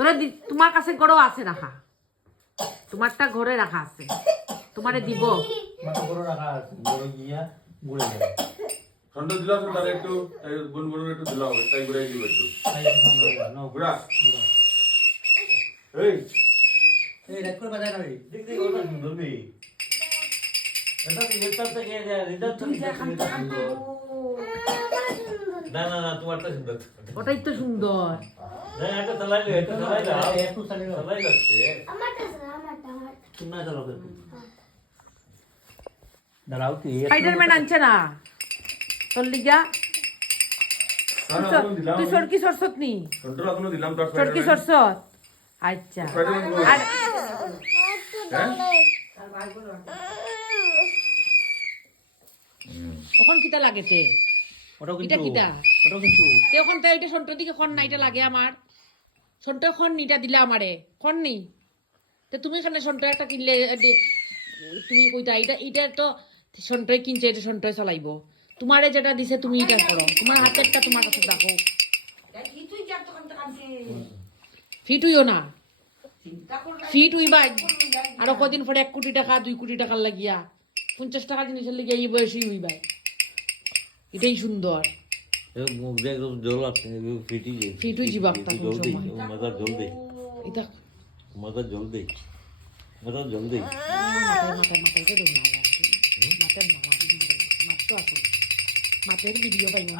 তোরা তোমার কাছে গড়ও আছে রাখা, তোমারটা ঘরে রাখা আছে, তোমারে দিব। গড় রাখা আছে, গড় গিয়া গুড়ে যাবে। ঠান্ডা দিলা তো তার একটু গুনগুন একটু দিলাও, তাই ঘুরে দিব একটু। ঘুরা এই এই রাখ করে বাজায় না ভাই, দেখ দেখ ওটা সুন্দর বে। এটা তো এটার থেকে রিদার তো না না না, তোমারটা সুন্দর। ওটাই তো সুন্দর। এটা চালাই লো, এটা চালাই দাও, একটু চালাই দাও, চালাই লাগছে। আমারটা তুমি না চালাও কেন? দাঁড়াও কি স্পাইডারম্যান আনছে না তোর লিগা? সারা এখন দিলাম, তুই সরকি সরসত নি? ঠান্ডা এখনো দিলাম তার সরকি সরসত। আচ্ছা আর ওখন কিতা লাগেতে? ওটাও এটা কিন্তু কিতা? ওটাও কিন্তু তে ওখন তো এটা সন্টর দিকে খন না, এটা লাগে আমার সন্টর খন নিটা দিলে আমারে খন নি। তো তুমি এখানে সন্টর একটা কিনলে তুমি কইতা এটা এটা তো সন্টয় কিনছে, এটা সন্টয় চালাইব। তোমারে যেটা দিছে তুমি এটা করো, তোমার হাতেরটা তোমার কাছে রাখো। ফিট হইও না, ফিট হইবা আরো কদিন পরে 1 কোটি টাকা 2 কোটি টাকার লাগিয়া 50 টাকা জিনিসের লাগিয়া এই বয়সই হইবা। এটাই সুন্দর। মুখ দিয়ে একদম জল আছে, ফিটি যায়, ফিট হয়ে যাবা একটা কোন জল দেই, সময়। মাথার জল দেই, এটা মাথার জল দেই, মাথার জল দেই। মাথায় মাথায় মাথায় মাথায় ভিডিও পাই না।